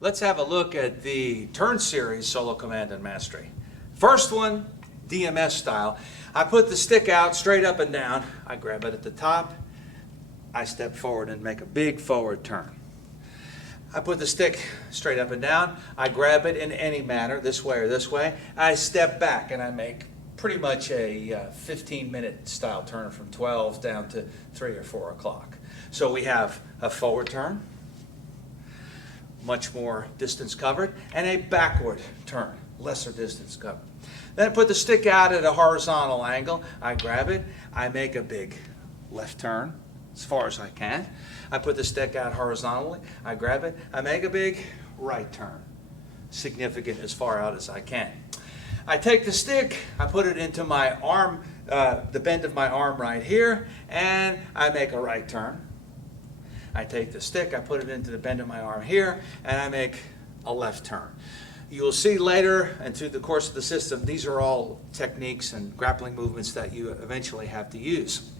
Let's have a look at the turn series solo command and mastery. First one, DMS style. I put the stick out straight up and down. I grab it at the top. I step forward and make a big forward turn. I put the stick straight up and down. I grab it in any manner, this way or this way. I step back and I make pretty much a 15-minute style turn from 12 down to 3 or 4 o'clock. So we have a forward turn, much more distance covered, and a backward turn, lesser distance covered. Then I put the stick out at a horizontal angle. I grab it. I make a big left turn as far as I can. I put the stick out horizontally. I grab it. I make a big right turn, significant as far out as I can. I take the stick. I put it into my arm, the bend of my arm right here, and I make a right turn. I take the stick, I put it into the bend of my arm here, and I make a left turn. You will see later and through the course of the system, these are all techniques and grappling movements that you eventually have to use.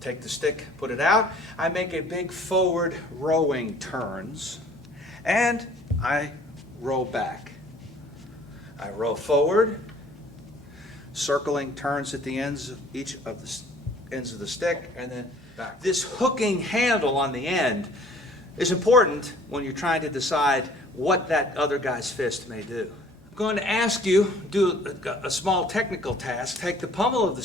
Take the stick, put it out. I make a big forward rowing turns, and I row back. I row forward, circling turns at the ends of each of the ends of the stick, and then back. This hooking handle on the end is important when you're trying to decide what that other guy's fist may do. I'm going to ask you do a small technical task. Take the pommel of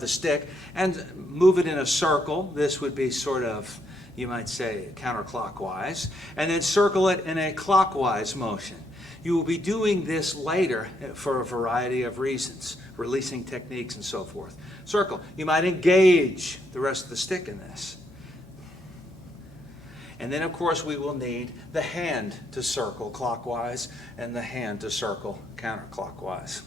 the stick and move it in a circle. This would be sort of, you might say, counterclockwise, and then circle it in a clockwise motion. You will be doing this later for a variety of reasons, releasing techniques and so forth. Circle. You might engage the rest of the stick in this. And then, of course, we will need the hand to circle clockwise and the hand to circle counterclockwise.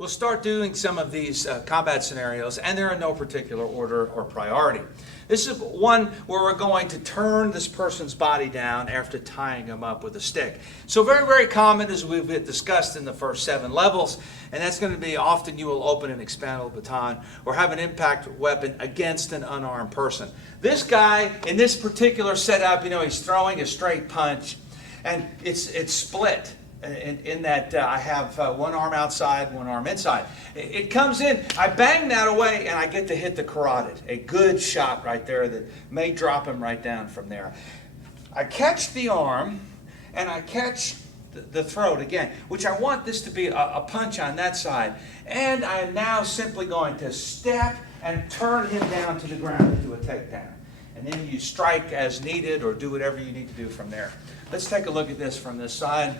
we'll start doing some of these combat scenarios, and they're in no particular order or priority. This is one where we're going to turn this person's body down after tying him up with a stick. So very, very common, as we've discussed in the first 7 levels, and that's going to be often you will open an expandable baton or have an impact weapon against an unarmed person. This guy, in this particular setup, he's throwing a straight punch, and it's split. In that I have one arm outside, one arm inside. It comes in, I bang that away, and I get to hit the carotid. A good shot right there that may drop him right down from there. I catch the arm, and I catch the throat again, which I want this to be a punch on that side. And I am now simply going to step and turn him down to the ground and do a takedown. And then you strike as needed or do whatever you need to do from there. Let's take a look at this from this side.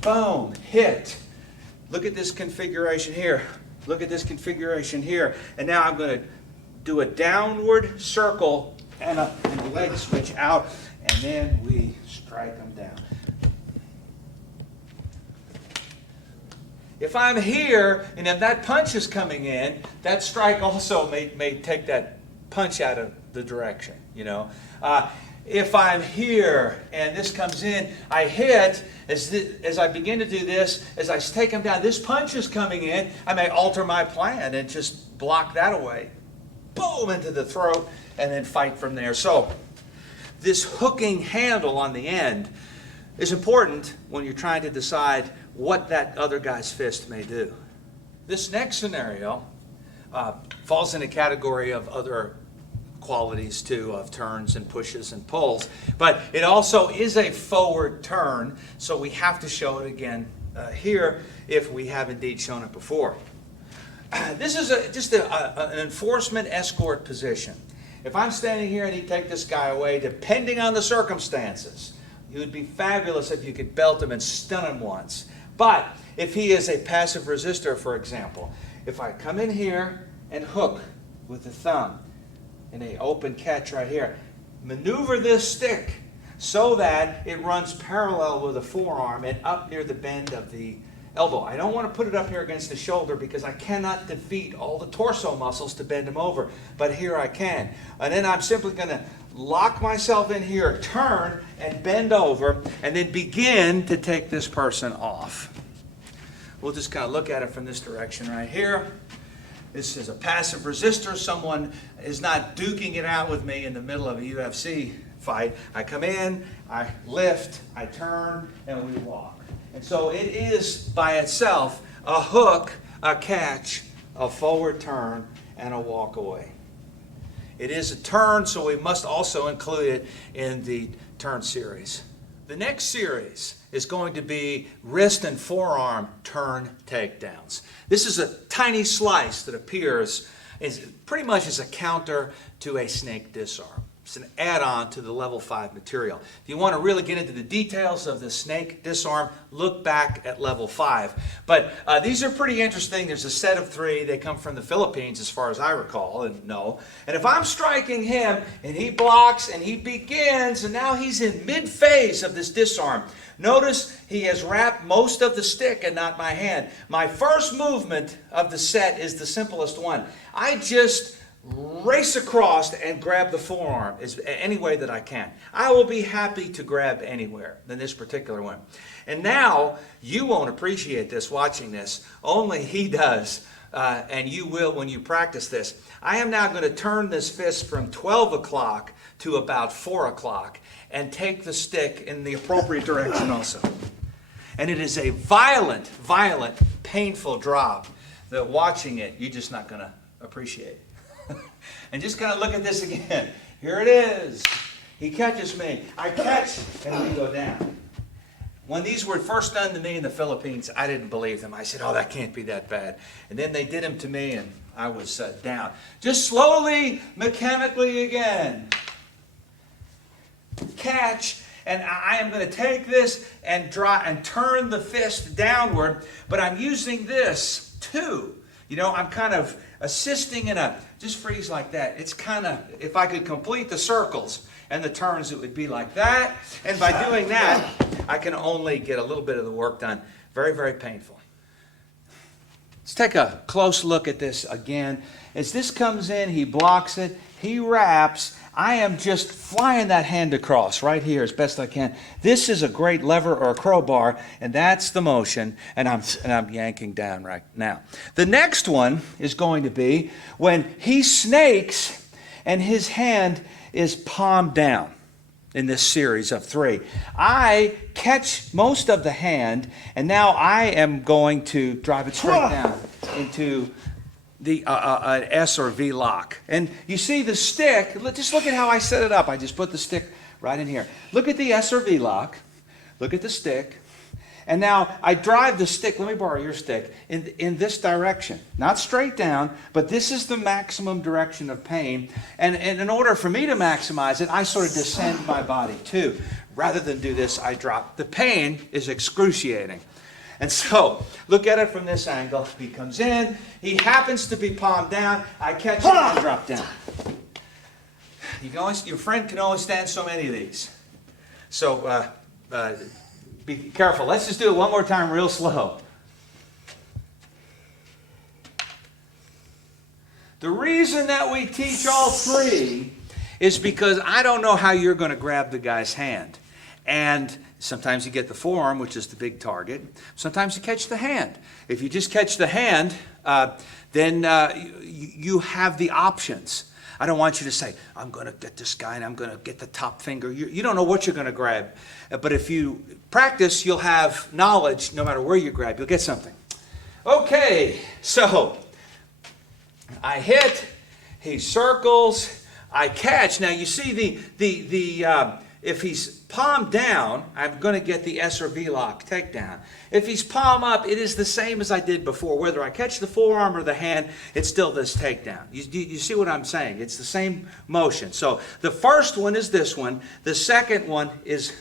Boom, hit. Look at this configuration here. Look at this configuration here. And now I'm going to do a downward circle and a leg switch out, and then we strike them down. If I'm here, and if that punch is coming in, that strike also may take that punch out of the direction, If I'm here and this comes in, I hit, as I begin to do this, as I take him down, this punch is coming in, I may alter my plan and just block that away. Boom, into the throat, and then fight from there. So, this hooking handle on the end is important when you're trying to decide what that other guy's fist may do. This next scenario falls in a category of other qualities too, of turns and pushes and pulls, but it also is a forward turn, so we have to show it again here if we have indeed shown it before. This is just an enforcement escort position. If I'm standing here and you take this guy away, depending on the circumstances, it would be fabulous if you could belt him and stun him once. But if he is a passive resistor, for example, if I come in here and hook with the thumb, in an open catch right here, maneuver this stick so that it runs parallel with the forearm and up near the bend of the elbow. I don't want to put it up here against the shoulder because I cannot defeat all the torso muscles to bend them over, but here I can. And then I'm simply going to lock myself in here, turn and bend over, and then begin to take this person off. We'll just kind of look at it from this direction right here. This is a passive resistor. Someone is not duking it out with me in the middle of a UFC fight. I come in, I lift, I turn, and we walk. And so it is by itself a hook, a catch, a forward turn, and a walk away. It is a turn, so we must also include it in the turn series. The next series is going to be wrist and forearm turn takedowns. This is a tiny slice that appears pretty much as a counter to a snake disarm. It's an add-on to the level 5 material. If you want to really get into the details of the snake disarm, look back at level 5. But these are pretty interesting. There's a set of 3. They come from the Philippines as far as I recall and know. And if I'm striking him and he blocks and he begins, and now he's in mid-phase of this disarm. Notice he has wrapped most of the stick and not my hand. My first movement of the set is the simplest one. I just race across and grab the forearm any way that I can. I will be happy to grab anywhere than this particular one. And now, you won't appreciate this watching this. Only he does, and you will when you practice this. I am now going to turn this fist from 12 o'clock to about 4 o'clock and take the stick in the appropriate direction also. And it is a violent, painful drop that watching it, you're just not going to appreciate. And just kind of look at this again. Here it is. He catches me. I catch, and we go down. When these were first done to me in the Philippines, I didn't believe them. I said, oh, that can't be that bad. And then they did them to me, and I was down. Just slowly, mechanically again. Catch, and I am going to take this and turn the fist downward, but I'm using this too. I'm kind of assisting in just freeze like that. It's kind of, if I could complete the circles and the turns, it would be like that. And by doing that, I can only get a little bit of the work done. Very, very painful. Let's take a close look at this again. As this comes in, he blocks it, he wraps. I am just flying that hand across right here as best I can. This is a great lever or a crowbar, and that's the motion, and I'm yanking down right now. The next one is going to be when he snakes and his hand is palm down in this series of 3. I catch most of the hand, and now I am going to drive it straight down into the an S or V lock. And you see the stick, just look at how I set it up. I just put the stick right in here. Look at the S or V lock. Look at the stick. And now I drive the stick, let me borrow your stick, in this direction. Not straight down, but this is the maximum direction of pain. And in order for me to maximize it, I sort of descend my body too. Rather than do this, I drop. The pain is excruciating. And so, look at it from this angle. He comes in, he happens to be palm down, I catch him and drop down. Your friend can only stand so many of these. So, be careful. Let's just do it one more time real slow. The reason that we teach all 3 is because I don't know how you're going to grab the guy's hand. And sometimes you get the forearm, which is the big target. Sometimes you catch the hand. If you just catch the hand, then you have the options. I don't want you to say, I'm going to get this guy and I'm going to get the top finger. You don't know what you're going to grab. But if you practice, you'll have knowledge no matter where you grab. You'll get something. Okay, so I hit, he circles, I catch. Now you see if he's palm down, I'm going to get the S or V lock takedown. If he's palm up, it is the same as I did before. Whether I catch the forearm or the hand, it's still this takedown. You see what I'm saying? It's the same motion. So the first one is this one. The second one is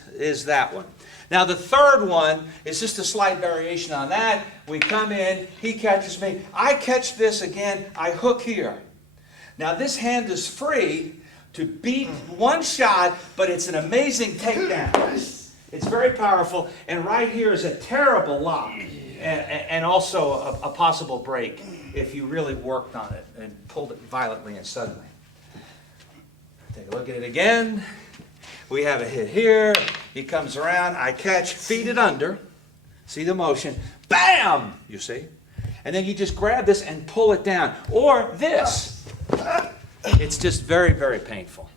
that one. Now the third one is just a slight variation on that. We come in, he catches me. I catch this again, I hook here. Now this hand is free to beat one shot, but it's an amazing takedown. It's very powerful, and right here is a terrible lock, and also a possible break if you really worked on it and pulled it violently and suddenly. Take a look at it again. We have a hit here. He comes around. I catch, feed it under. See the motion. Bam! You see? And then you just grab this and pull it down. Or this. It's just very, very painful.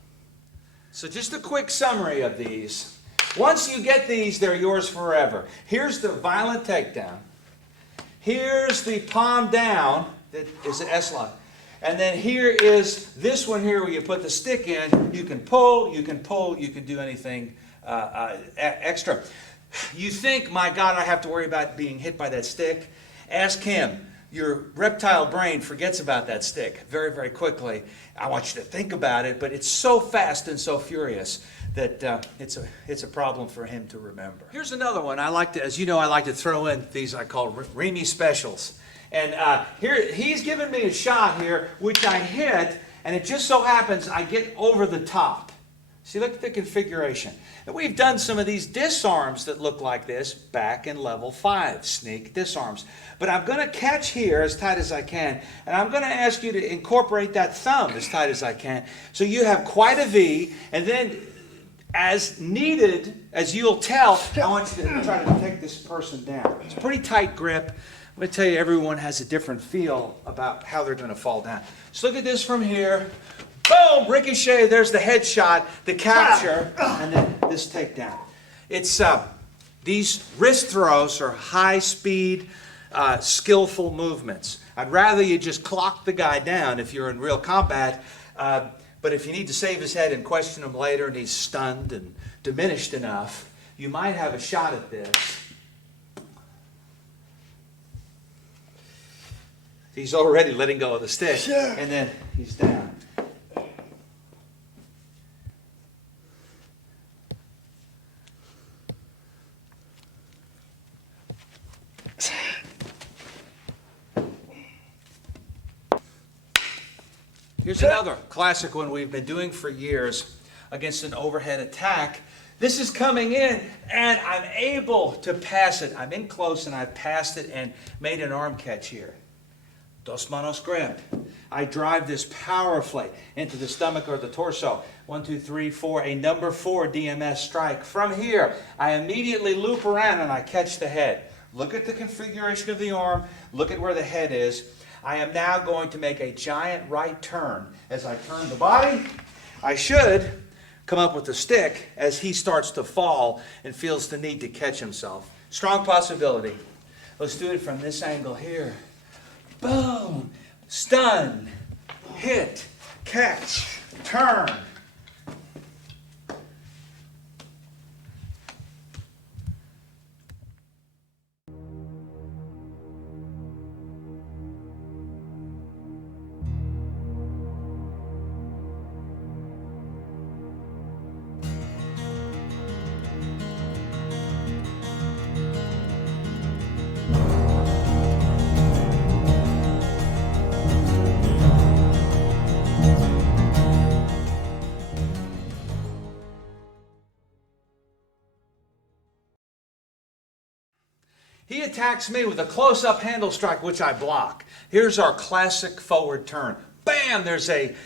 So just a quick summary of these. Once you get these, they're yours forever. Here's the violent takedown. Here's the palm down, that is an S-lock. And then here is this one here where you put the stick in. You can pull, you can do anything extra. You think, my God, I have to worry about being hit by that stick? Ask him. Your reptile brain forgets about that stick very, very quickly. I want you to think about it, but it's so fast and so furious that it's a problem for him to remember. Here's another one. I like to, as you know, I like to throw in these I call Remy specials. And here he's given me a shot here, which I hit, and it just so happens I get over the top. See, look at the configuration. And we've done some of these disarms that look like this back in level 5, sneak disarms. But I'm going to catch here as tight as I can, and I'm going to ask you to incorporate that thumb as tight as I can. So you have quite a V, and then as needed, as you'll tell, I want you to try to take this person down. It's a pretty tight grip. I'm going to tell you, everyone has a different feel about how they're going to fall down. So look at this from here. Boom! Ricochet, there's the headshot, the capture, and then this takedown. It's these wrist throws are high-speed, skillful movements. I'd rather you just clock the guy down if you're in real combat, but if you need to save his head and question him later and he's stunned and diminished enough, you might have a shot at this. He's already letting go of the stick, and then he's down. Here's another classic one we've been doing for years against an overhead attack. This is coming in, and I'm able to pass it. I'm in close, and I've passed it and made an arm catch here. Dos manos grip. I drive this powerfully into the stomach or the torso. 1, 2, 3, 4, a number 4 DMS strike. From here, I immediately loop around and I catch the head. Look at the configuration of the arm. Look at where the head is. I am now going to make a giant right turn. As I turn the body, I should come up with a stick as he starts to fall and feels the need to catch himself. Strong possibility. Let's do it from this angle here. Boom! Stun, hit, catch, turn. He attacks me with a close-up handle strike, which I block. Here's our classic forward turn. Bam! There's a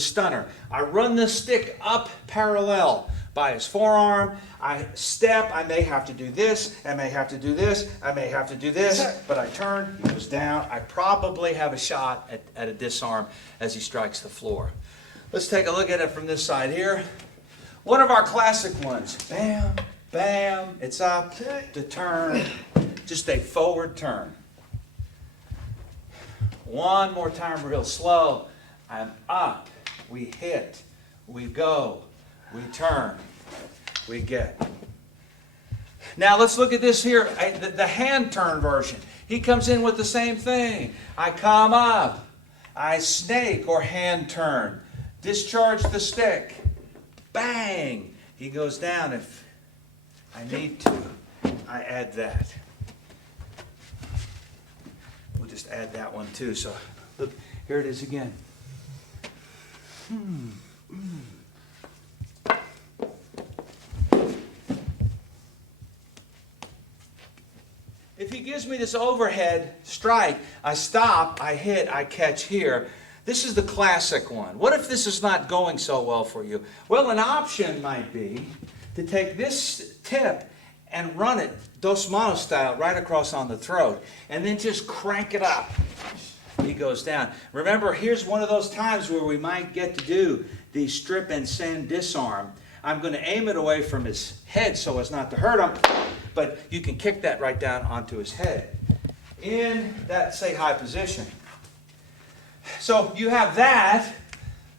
stunner. I run the stick up parallel by his forearm. I step. I may have to do this. I may have to do this. I may have to do this. But I turn. He goes down. I probably have a shot at a disarm as he strikes the floor. Let's take a look at it from this side here. One of our classic ones. Bam, bam. It's up to turn. Just a forward turn. One more time real slow. I'm up. We hit. We go. We turn. We get. Now let's look at this here. The hand turn version. He comes in with the same thing. I come up. I snake or hand turn. Discharge the stick. Bang. He goes down. If I need to, I add that. We'll just add that one too. So look, here it is again. If he gives me this overhead strike, I stop, I hit, I catch here. This is the classic one. What if this is not going so well for you? Well, an option might be to take this tip and run it dos manos style right across on the throat, and then just crank it up. He goes down. Remember, here's one of those times where we might get to do the strip and send disarm. I'm going to aim it away from his head so as not to hurt him, but you can kick that right down onto his head in that, say, high position. So you have that,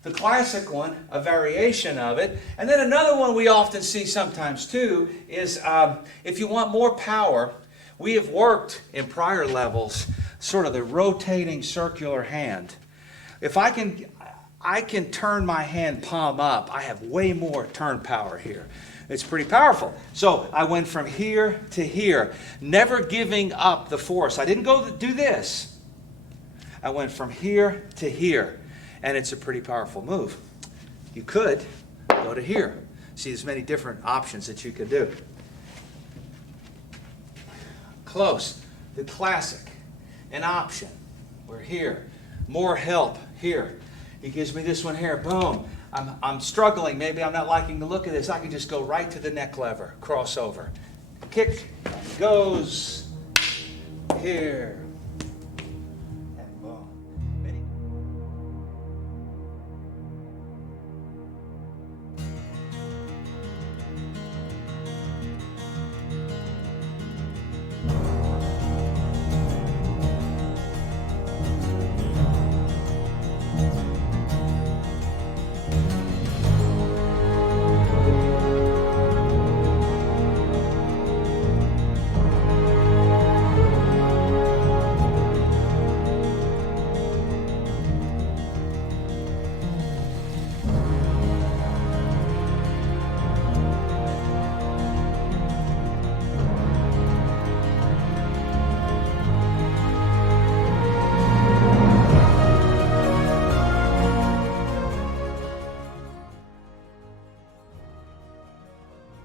the classic one, a variation of it. And then another one we often see sometimes too is if you want more power, we have worked in prior levels sort of the rotating circular hand. If I can turn my hand palm up, I have way more turn power here. It's pretty powerful. So I went from here to here, never giving up the force. I didn't go do this. I went from here to here, and it's a pretty powerful move. You could go to here. See, there's many different options that you could do. Close, the classic, an option. We're here. More help here. He gives me this one here, boom. I'm struggling, maybe I'm not liking the look of this. I can just go right to the neck lever, crossover. Kick, goes here.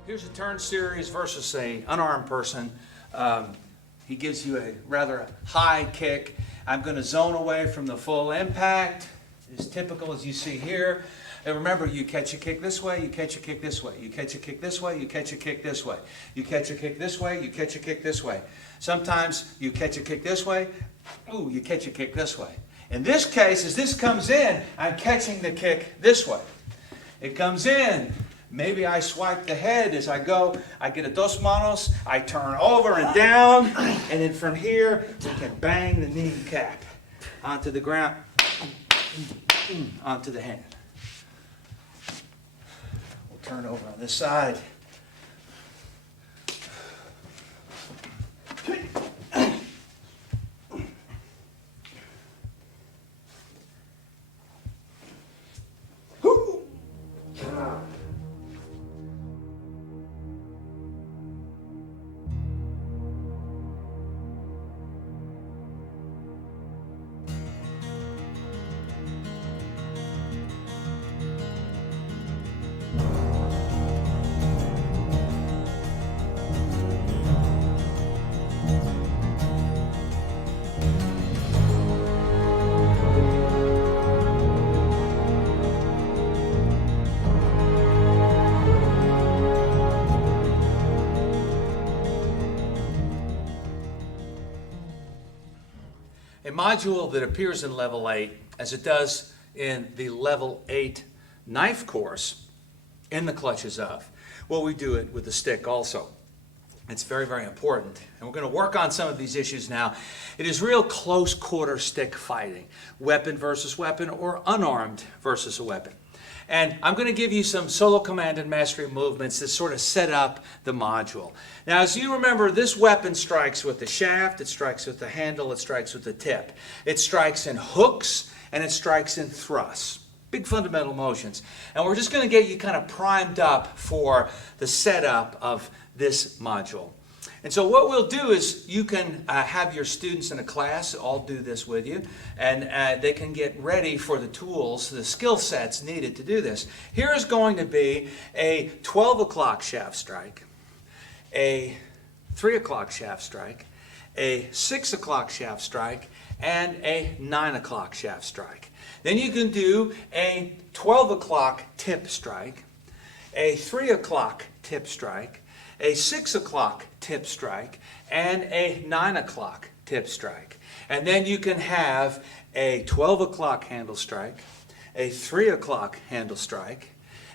Here's a turn series versus an unarmed person. He gives you a rather high kick. I'm going to zone away from the full impact, as typical as you see here. And remember, you catch a kick this way, you catch a kick this way, you catch a kick this way, you catch a kick this way, you catch a kick this way, you catch a kick this way. Sometimes you catch a kick this way, ooh, you catch a kick this way. In this case, as this comes in, I'm catching the kick this way. It comes in. Maybe I swipe the head as I go. I get a dos manos. I turn over and down. And then from here, we can bang the kneecap onto the ground, onto the hand. We'll turn over on this side. A module that appears in level 8, as it does in the level 8 knife course, in the clutches of. Well, we do it with the stick also. It's very, very important. And we're going to work on some of these issues now. It is real close quarter stick fighting, weapon versus weapon, or unarmed versus a weapon. And I'm going to give you some solo command and mastery movements that sort of set up the module. Now, as you remember, this weapon strikes with the shaft, it strikes with the handle, it strikes with the tip. It strikes in hooks, and it strikes in thrusts. Big fundamental motions. And we're just going to get you kind of primed up for the setup of this module. And so what we'll do is you can have your students in a class all do this with you, and they can get ready for the tools, the skill sets needed to do this. Here is going to be a 12 o'clock shaft strike, a 3 o'clock shaft strike, a 6 o'clock shaft strike, and a 9 o'clock shaft strike. Then you can do a 12 o'clock tip strike, a 3 o'clock tip strike, a 6 o'clock tip strike, and a 9 o'clock tip strike. And then you can have a 12 o'clock handle strike, a 3 o'clock handle strike,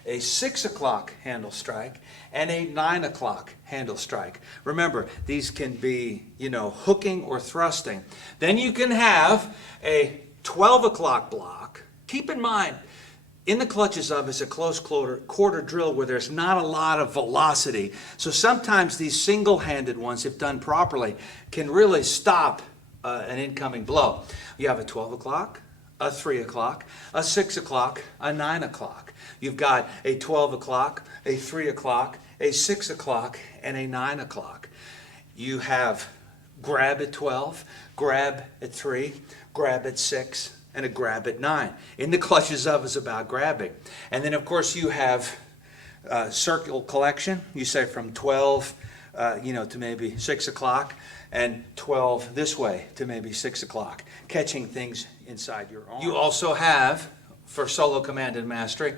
a 6 o'clock handle strike, and a 9 o'clock handle strike. Remember, these can be, hooking or thrusting. Then you can have a 12 o'clock block. Keep in mind, in the clutches of is a close quarter drill where there's not a lot of velocity. So sometimes these single-handed ones, if done properly, can really stop an incoming blow. You have a 12 o'clock, a 3 o'clock, a 6 o'clock, a 9 o'clock. You've got a 12 o'clock, a 3 o'clock, a 6 o'clock, and a 9 o'clock. You have grab at 12, grab at 3, grab at 6, and a grab at 9. In the clutches of is about grabbing. And then, of course, you have circle collection. You say from 12, to maybe 6 o'clock, and 12 this way to maybe 6 o'clock, catching things inside your arm. You also have, for solo command and mastery,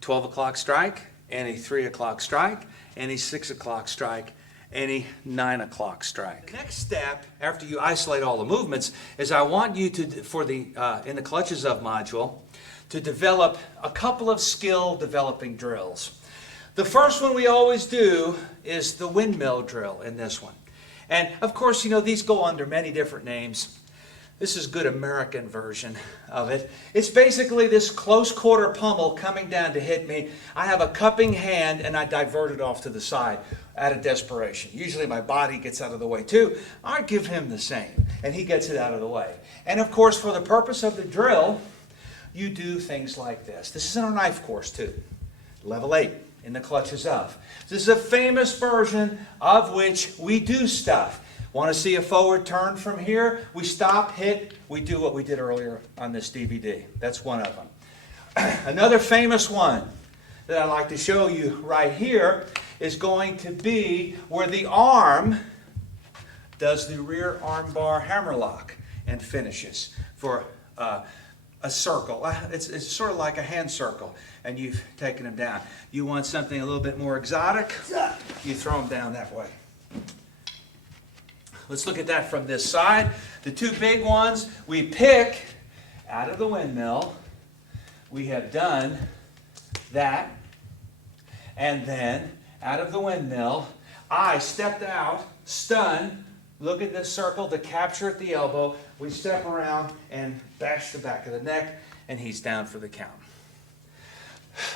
12 o'clock strike, and a 3 o'clock strike, and a 6 o'clock strike, any 9 o'clock strike. The next step, after you isolate all the movements, is I want you to, in the clutches of module, to develop a couple of skill developing drills. The first one we always do is the windmill drill in this one. And of course, these go under many different names. This is a good American version of it. It's basically this close quarter pummel coming down to hit me. I have a cupping hand and I divert it off to the side out of desperation. Usually my body gets out of the way too. I give him the same and he gets it out of the way. And of course, for the purpose of the drill, you do things like this. This is in our knife course too. Level 8 in the clutches of. This is a famous version of which we do stuff. Want to see a forward turn from here? We stop, hit, we do what we did earlier on this DVD. That's one of them. Another famous one that I like to show you right here is going to be where the arm does the rear arm bar hammerlock. and finishes for a circle. It's sort of like a hand circle, and you've taken them down. You want something a little bit more exotic, you throw them down that way. Let's look at that from this side. The two big ones, we pick out of the windmill. We have done that. And then out of the windmill, I stepped out, stun, look at this circle, the capture at the elbow. We step around and bash the back of the neck, and he's down for the count.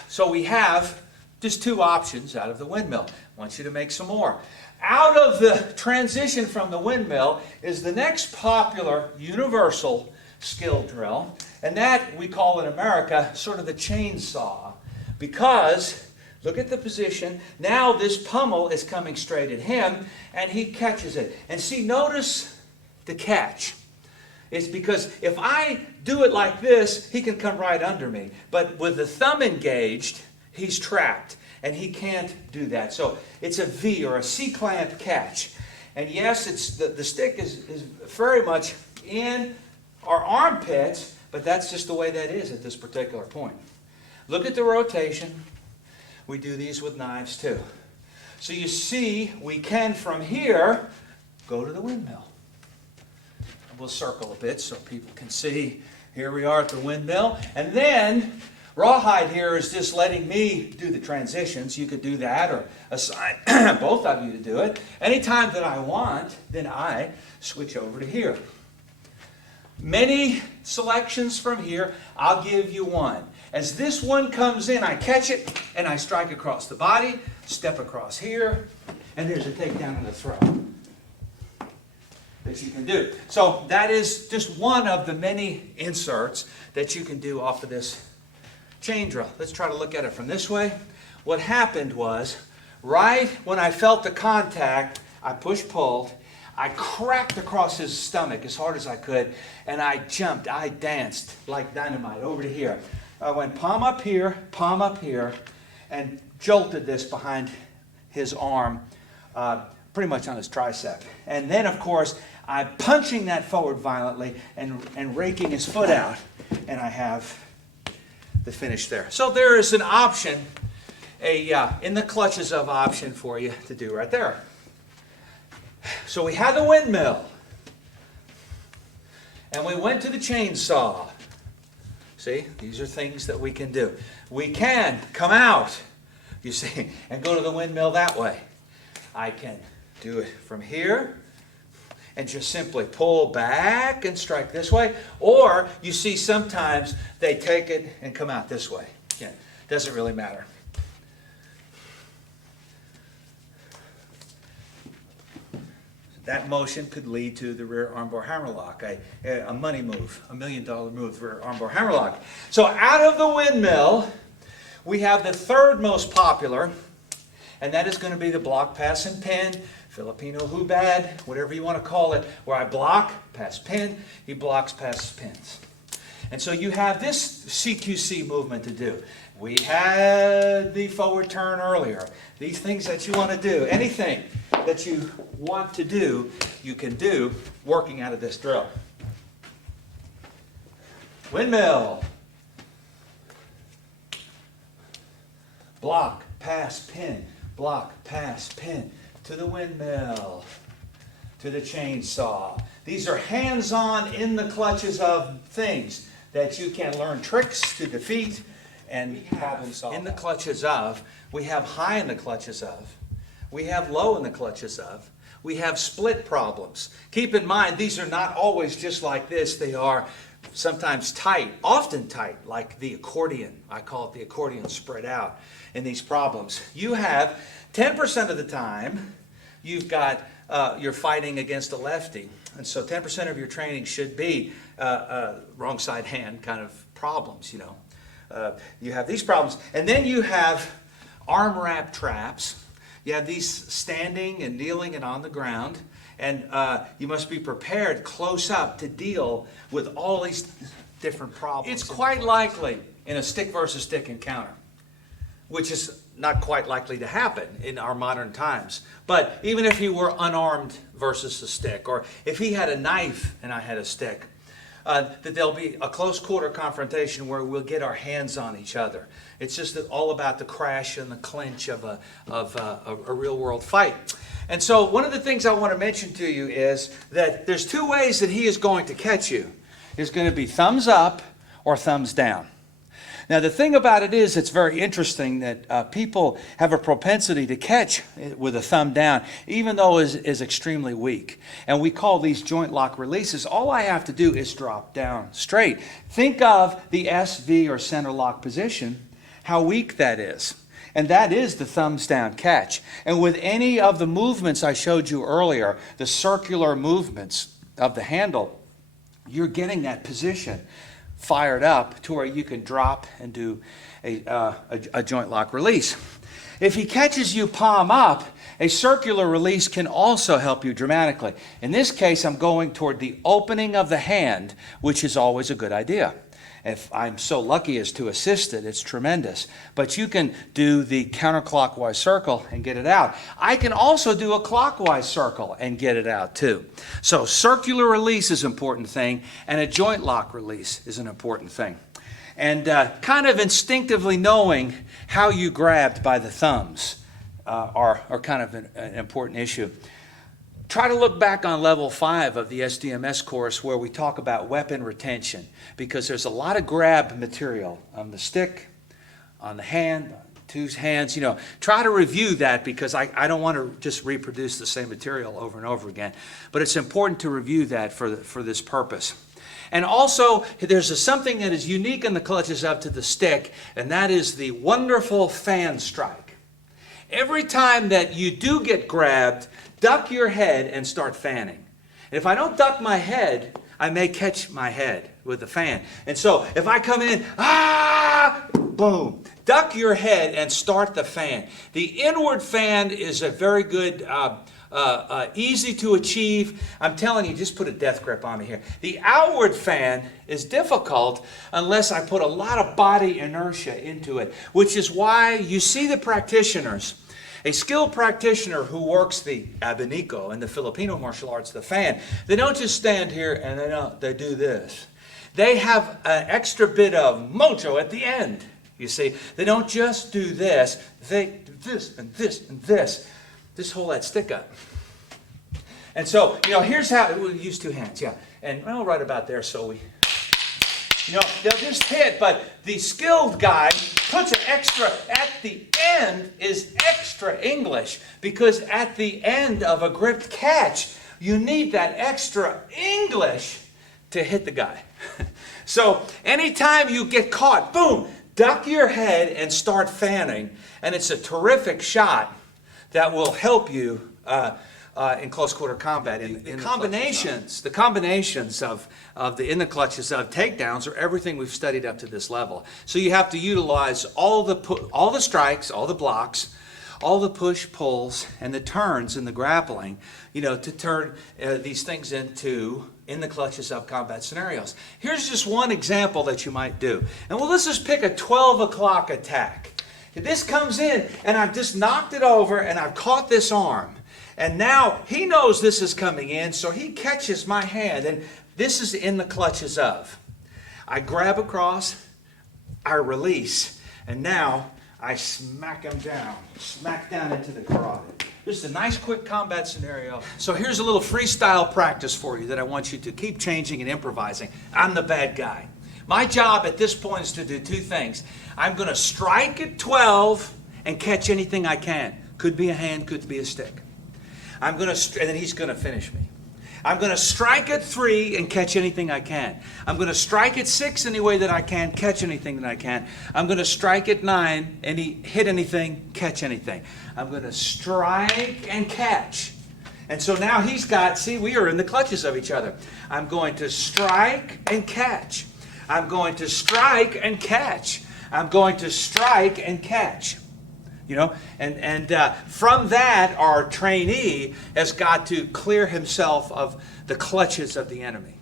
So we have just two options out of the windmill. I want you to make some more. Out of the transition from the windmill is the next popular universal skill drill, and that we call in America sort of the chainsaw, because look at the position. Now this pummel is coming straight at him, and he catches it. And see, notice the catch. It's because if I do it like this, he can come right under me. But with the thumb engaged, he's trapped, and he can't do that. So it's a V or a C-clamp catch. And yes, it's the stick is very much in our armpits, but that's just the way that is at this particular point. Look at the rotation. We do these with knives too. So you see, we can from here go to the windmill. And we'll circle a bit so people can see. Here we are at the windmill. And then Rawhide here is just letting me do the transitions. You could do that or assign both of you to do it. Anytime that I want, then I switch over to here. Many selections from here. I'll give you one. As this one comes in, I catch it, and I strike across the body, step across here, and there's a takedown and a throw that you can do. So that is just one of the many inserts that you can do off of this chain drill. Let's try to look at it from this way. What happened was, right when I felt the contact, I push-pulled, I cracked across his stomach as hard as I could, and I jumped, I danced like dynamite over to here. I went palm up here, and jolted this behind his arm, pretty much on his tricep. And then, of course, I'm punching that forward violently and raking his foot out, and I have the finish there. So there is an option, in the clutches of option for you to do right there. So we had the windmill, and we went to the chainsaw. See, these are things that we can do. We can come out, you see, and go to the windmill that way. I can do it from here and just simply pull back and strike this way. Or you see sometimes they take it and come out this way. Again, doesn't really matter. That motion could lead to the rear armbar hammerlock, a money move, $1 million move, rear armbar hammerlock. So out of the windmill, we have the third most popular, and that is going to be the block, pass, and pin, Filipino hubad, whatever you want to call it, where I block, pass, pin, he blocks, passes, pins. And so you have this CQC movement to do. We had the forward turn earlier. These things that you want to do, anything that you want to do, you can do working out of this drill. Windmill. Block, pass, pin. Block, pass, pin. To the windmill. To the chainsaw. These are hands-on in the clutches of things that you can learn tricks to defeat and problem solve. In the clutches of, we have high in the clutches of. We have low in the clutches of. We have split problems. Keep in mind, these are not always just like this. They are sometimes tight, often tight, like the accordion. I call it the accordion spread out in these problems. You have 10% of the time, you've got, you're fighting against a lefty. And so 10% of your training should be wrong side hand kind of problems, you know. You have these problems. And then you have arm wrap traps. You have these standing and kneeling and on the ground. And you must be prepared close up to deal with all these different problems. It's quite likely in a stick versus stick encounter, which is not quite likely to happen in our modern times. But even if he were unarmed versus a stick, or if he had a knife and I had a stick, that there'll be a close quarter confrontation where we'll get our hands on each other. It's just all about the crash and the clinch of a real world fight. And so one of the things I want to mention to you is that there's two ways that he is going to catch you. It's going to be thumbs up or thumbs down. Now the thing about it is, it's very interesting that people have a propensity to catch with a thumb down, even though it is extremely weak. And we call these joint lock releases. All I have to do is drop down straight. Think of the SV or center lock position, how weak that is. And that is the thumbs down catch. And with any of the movements I showed you earlier, the circular movements of the handle, you're getting that position fired up to where you can drop and do a joint lock release. If he catches you palm up, a circular release can also help you dramatically. In this case, I'm going toward the opening of the hand, which is always a good idea. If I'm so lucky as to assist it, it's tremendous. But you can do the counterclockwise circle and get it out. I can also do a clockwise circle and get it out too. So circular release is an important thing, and a joint lock release is an important thing. And kind of instinctively knowing how you grabbed by the thumbs are kind of an important issue. Try to look back on level 5 of the SDMS course where we talk about weapon retention, because there's a lot of grab material on the stick, on the hand, two hands. Try to review that, because I don't want to just reproduce the same material over and over again. But it's important to review that for this purpose. And also, there's something that is unique in the clutches up to the stick, and that is the wonderful fan strike. Every time that you do get grabbed, duck your head and start fanning. And if I don't duck my head, I may catch my head with the fan. And so if I come in, boom, duck your head and start the fan. The inward fan is a very good, easy to achieve. I'm telling you, just put a death grip on me here. The outward fan is difficult unless I put a lot of body inertia into it, which is why you see the practitioners. A skilled practitioner who works the abanico in the Filipino martial arts, the fan, they don't just stand here and they do this. They have an extra bit of mojo at the end, you see. They don't just do this. They do this and this and this. Just hold that stick up. And so, here's how, we'll use two hands, yeah. And right about there, so we, they'll just hit, but the skilled guy puts an extra, at the end is extra English, because at the end of a gripped catch, you need that extra English to hit the guy. So anytime you get caught, boom, duck your head and start fanning, and it's a terrific shot that will help you in close quarter combat. The combinations of the in the clutches of takedowns are everything we've studied up to this level. So you have to utilize all the strikes, all the blocks, all the push pulls, and the turns in the grappling, to turn these things into in the clutches of combat scenarios. Here's just one example that you might do. And let's just pick a 12 o'clock attack. This comes in, and I've just knocked it over, and I've caught this arm. And now he knows this is coming in, so he catches my hand, and this is in the clutches of. I grab across, I release, and now I smack him down, smack down into the carotid. This is a nice quick combat scenario. So here's a little freestyle practice for you that I want you to keep changing and improvising. I'm the bad guy. My job at this point is to do two things. I'm going to strike at 12 and catch anything I can. Could be a hand, could be a stick. And then he's going to finish me. I'm going to strike at 3 and catch anything I can. I'm going to strike at 6 any way that I can, catch anything that I can. I'm going to strike at 9 and hit anything, catch anything. I'm going to strike and catch. And so now he's got, see, we are in the clutches of each other. I'm going to strike and catch. I'm going to strike and catch. I'm going to strike and catch. From that, our trainee has got to clear himself of the clutches of the enemy.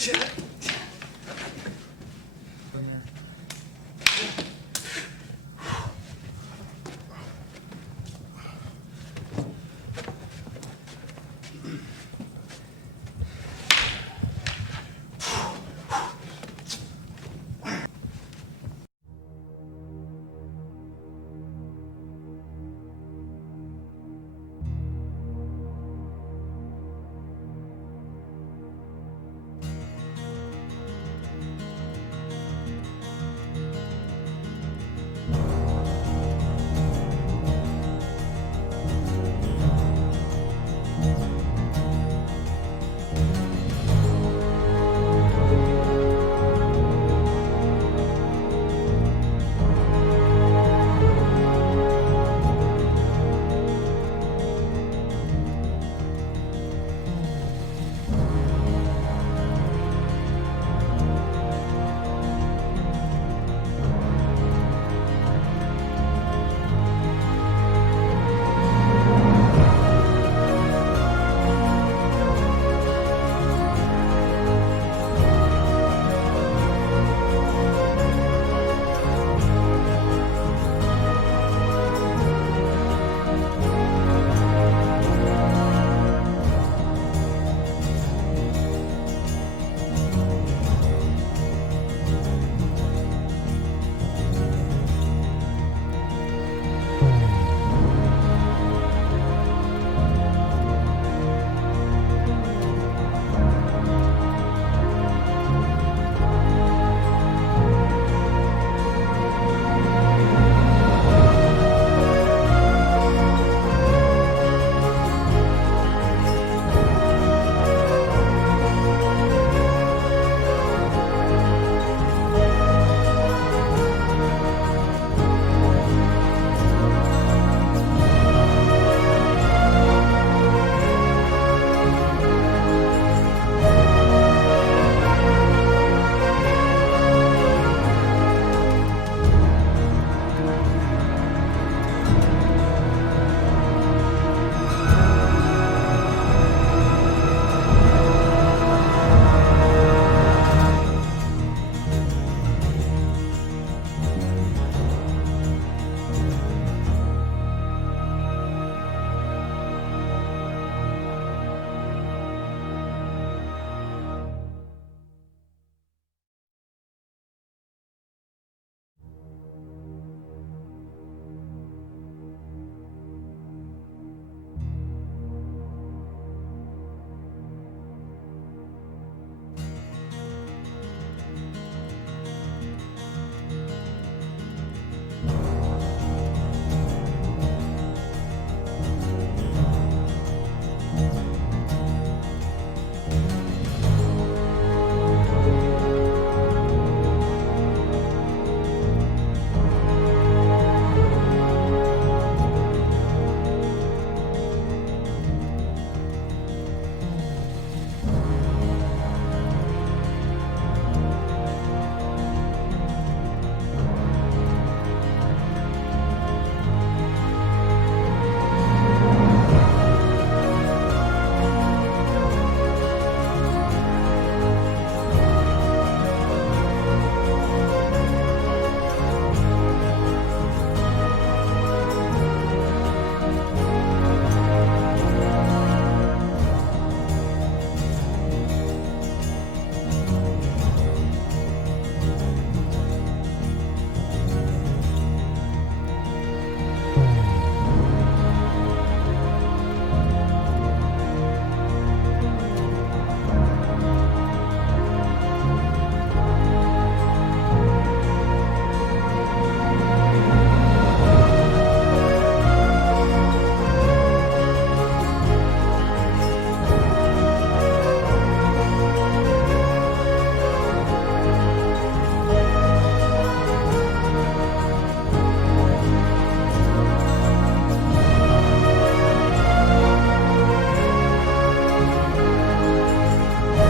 Shit.